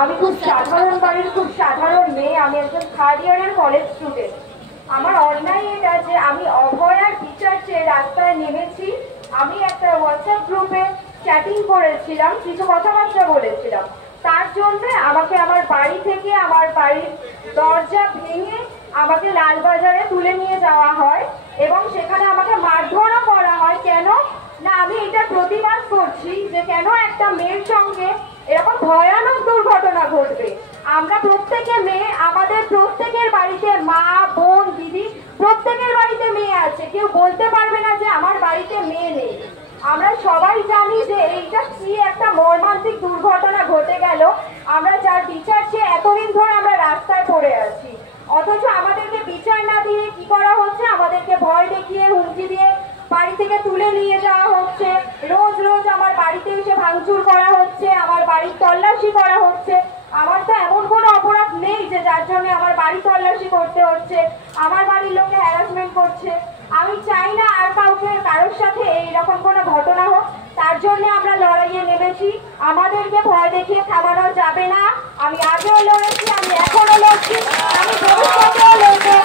আমি খুব সাধারণ বাড়ির খুব সাধারণ মেয়ে। আমি একজন থার্ড ইয়ারের কলেজ স্টুডেন্ট। আমার অন্যায় এটা যে আমি অভয়ার বিচার চেয়ে রাস্তায় নেমেছি। আমি একটা হোয়াটসঅ্যাপ গ্রুপে চ্যাটিং করেছিলাম, কিছু কথাবার্তা বলেছিলাম। তার জন্য আমাকে আমার বাড়ি থেকে আমার বাড়ির দরজা ভেঙে আমাকে লালবাজারে তুলে নিয়ে যাওয়া হয় এবং সেখানে আমাকে মারধরও করা হয়। কেন না, আমি এটা প্রতিবাদ করছি যে কেন একটা মেয়ের সঙ্গে এরকম ভয়ানক দুর্ঘটনা ঘটবে। আমরা প্রত্যেকে মেয়ে, আমাদের প্রত্যেকের বাড়িতে মা বোন দিদি প্রত্যেকের বাড়িতে মেয়ে আছে। কেউ বলতে পারবে না যে আমার বাড়িতে মেয়ে নেই। আমরা সবাই জানি যে এইটা কি একটা মর্মান্তিক দুর্ঘটনা ঘটে গেল। আমরা যার বিচার চেয়ে এতদিন ধরে আমরা রাস্তায় পড়ে আছি, অথচ আমাদেরকে বিচার না দিয়ে কি করা হচ্ছে, আমাদেরকে ভয় দেখিয়ে হুমকি দিয়ে বাড়ি থেকে তুলে নিয়ে যাওয়া হচ্ছে। রোজ রোজ আমার বাড়িতে এসে ভাঙচুর করা হচ্ছে, আমার বাড়ির তল্লাশি করা হচ্ছে। আমার তো এমন কোনো অপরাধ নেই যে যার জন্য আমার বাড়ি তল্লাশি করতে হচ্ছে। আমার বাড়ির লোকে হ্যারাসমেন্ট করছে। আমি চাই না আর কারোর সাথে এইরকম কোনো ঘটনা হোক। তার জন্য আমরা লড়াইয়ে নেমেছি। আমাদেরকে ভয় দেখিয়ে থামানো যাবে না। আমি আগেও লড়েছি, আমি এখনো লড়ছি, আমি ভবিষ্যতেও লড়বো।